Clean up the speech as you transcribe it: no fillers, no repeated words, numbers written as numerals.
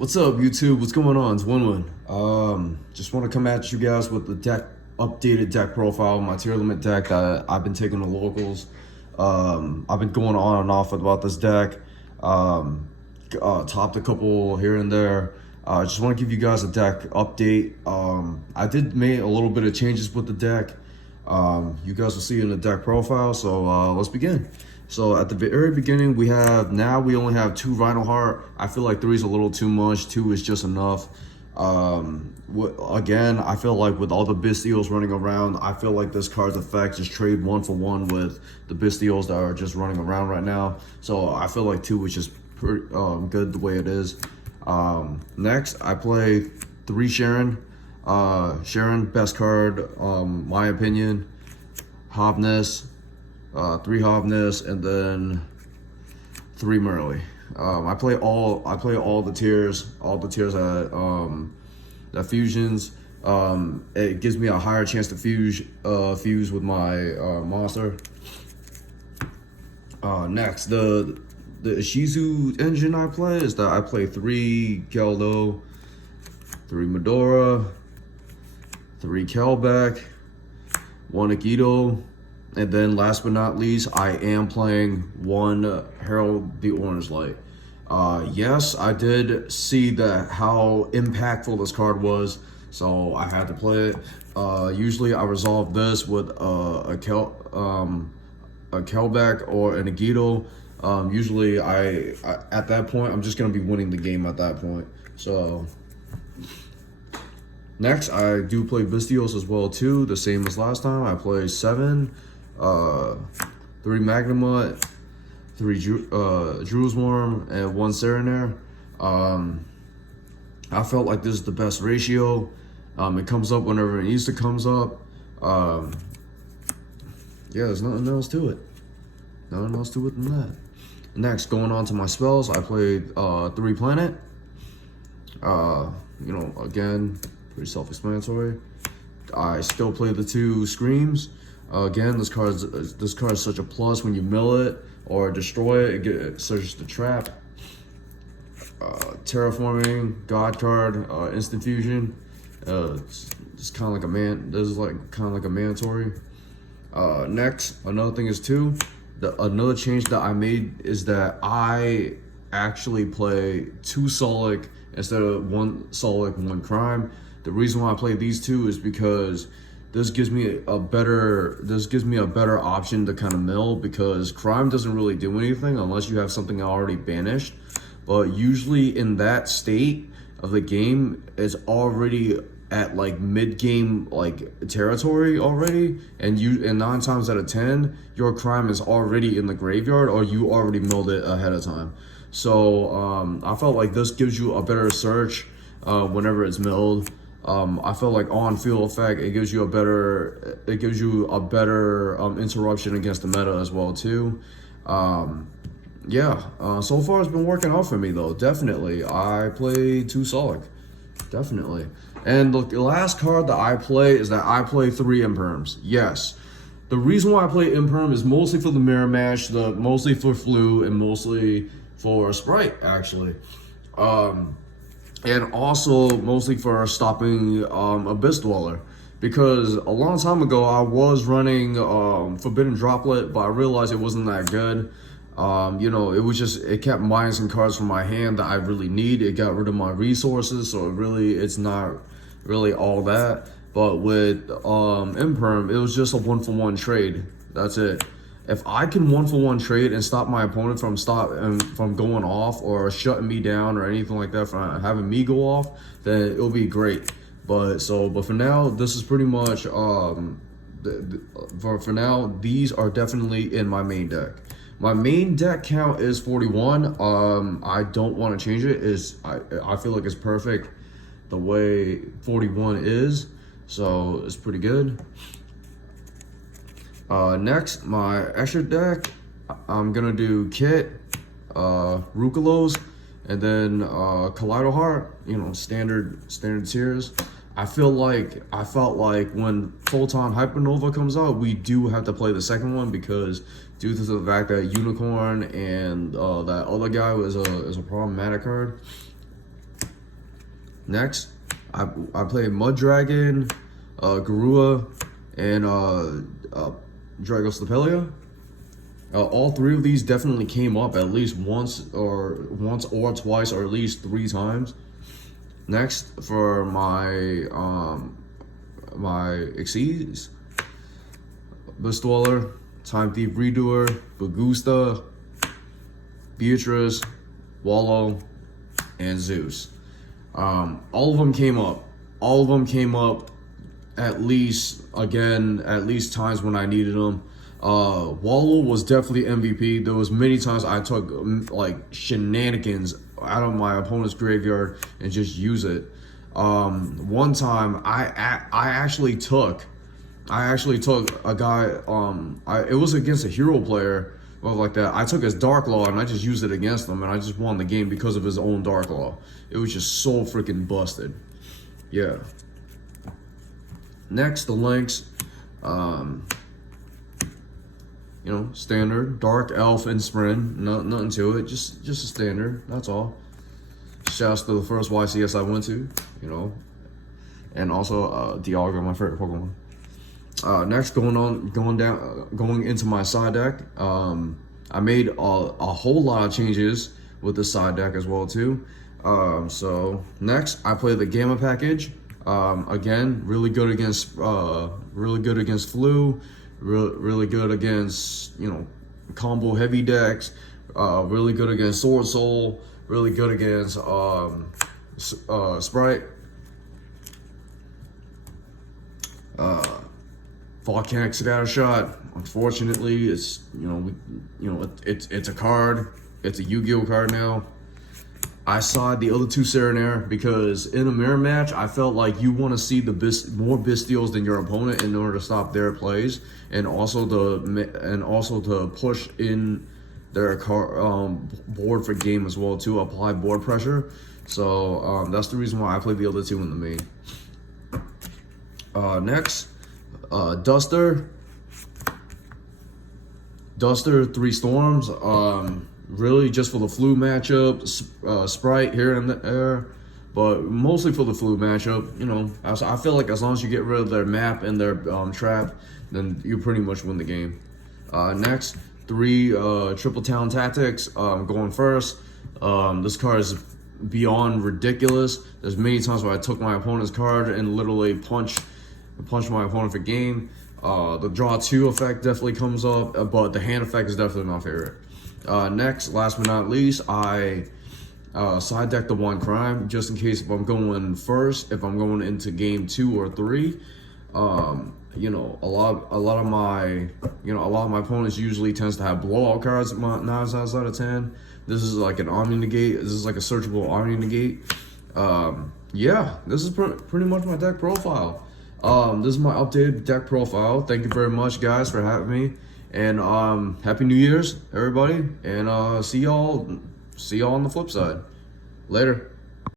What's up, YouTube? What's going on? It's Win. Just want to come at you guys with the updated deck profile, my Tearlament deck that I've been taking to locals. I've been going on and off about this deck. Topped a couple here and there. I just want to give you guys a deck update. I did make a little bit of changes with the deck. You guys will see in the deck profile. So let's begin. So at the very beginning, we only have 2 Vinyl Heart. I feel like 3 is a little too much. 2 is just enough. Again, I feel like with all the Bystials running around, I feel like this card's effect is trade 1 for 1 with the Bystials that are just running around right now. So I feel like 2 is just pretty good the way it is. Next, I play 3 Sharon. Sharon, best card, my opinion. Hobness. 3 Hobness, and then 3 Merly. I play all the tiers, that fusions. It gives me a higher chance to fuse with my monster. Next, the Ishizu engine I play is that I play 3 Geldo, 3 Medora, 3 Kelbeck, 1 Yugioh. And then last but not least, I am playing 1 Herald the Orange Light. Yes, I did see how impactful this card was, so I had to play it. Usually I resolve this with a Kelbeck or an Yugioh. Usually I at that point, I'm just going to be winning the game at that point. So next, I do play Bystials as well too, the same as last time. I play 7. 3 Magnamut, 3 Drew's Worm, and 1 Serenair. I felt like this is the best ratio. It comes up whenever it needs to comes up. Yeah, there's nothing else to it. Nothing else to it than that. Next, going on to my spells, I played 3 Planet. Again, pretty self-explanatory. I still play the 2 Screams. Again, this card is such a plus when you mill it or destroy it. It searches the trap. Terraforming, God card, instant fusion. It's kind of like a man. This is kind of like a mandatory. Next, another thing is too. Another change that I made is that I actually play 2 Solic instead of 1 Solic, 1 Crime. The reason why I play these 2 is because this gives me a better option to kind of mill, because Crime doesn't really do anything unless you have something already banished. But usually in that state of the game, it's already at like mid-game territory already, and 9 times out of 10 your Crime is already in the graveyard or you already milled it ahead of time. So I felt like this gives you a better search whenever it's milled. I feel like on field effect, it gives you a better interruption against the meta as well too. So far it's been working out for me though. Definitely, I play 2 Solic, definitely. And the last card that I play is that I play 3 Imperms. Yes, the reason why I play Imperm is mostly for the mirror match, mostly for Flu, and mostly for Sprite actually. And also mostly for stopping Abyss Dweller, because a long time ago I was running Forbidden Droplet, but I realized it wasn't that good. It kept buying some cards from my hand that I really need. It got rid of my resources, so it's not really all that. But with Imperm, it was just a 1-for-1 trade. That's it. If I can 1-for-1 trade and stop my opponent from going off or shutting me down or anything like that, from having me go off, then it'll be great. But for now, this is pretty much for now. These are definitely in my main deck. My main deck count is 41. I don't want to change it. I feel like it's perfect the way 41 is, so it's pretty good. Next, my extra deck, I'm gonna do Kit, Rukalos, and then Kaleido Heart. Standard tiers. I felt like when Photon Hypernova comes out, we do have to play the second one, because due to the fact that Unicorn and that other guy was a problematic card. Next, I play Mud Dragon, Garua, and Dragostapelia. All three of these definitely came up at least once or twice or at least 3 times. Next, for my my Xyz, Bestdweller, Time Thief Redoer, Bagusta, Beatrice, Wallow, and Zeus. All of them came up. All of them came up at least times when I needed them. Wallow was definitely MVP. There was many times I took like shenanigans out of my opponent's graveyard and just use it. One time I actually took a guy. It was against a hero player. Well, like that, I took his Dark Law and I just used it against him, and I just won the game because of his own Dark Law. It was just so freaking busted. Yeah. Next, the links. You know, standard Dark Elf and Sprin. Nothing to it. Just a standard. That's all. Shouts to the first YCS I went to. You know, and also Dialga, my favorite Pokemon. Next, going into my side deck. I made a whole lot of changes with the side deck as well too. So next, I play the Gamma package. Again, really good against flu. Really good against, you know, combo heavy decks. Really good against Sword Soul. Really good against Sprite. Volcanic Scattershot. Unfortunately, it's it's a card. It's a Yu-Gi-Oh card now. I saw the other 2 Serenair because in a mirror match, I felt like you want to see more Bystials than your opponent in order to stop their plays, and also to push in their board for game as well to apply board pressure. So that's the reason why I played the other 2 in the main. Next, Duster, 3 Storms. Really just for the flu matchup, Sprite here and there, but mostly for the flu matchup. You know, I feel like as long as you get rid of their map and their trap, then you pretty much win the game. Next, 3 Triple Town Tactics. Going first. This card is beyond ridiculous. There's many times where I took my opponent's card and literally punched my opponent for game. The draw 2 effect definitely comes up, but the hand effect is definitely my favorite. Next, last but not least, I side deck the 1 Crime just in case if I'm going first, if I'm going into game 2 or 3. You know, a lot of my opponents usually tends to have blowout cards 9 times out of 10. This is like an Omni Negate. This is like a searchable Omni Negate. Yeah, this is pretty much my deck profile. This is my updated deck profile. Thank you very much, guys, for having me. And Happy New Year's, everybody. And see y'all on the flip side. Later.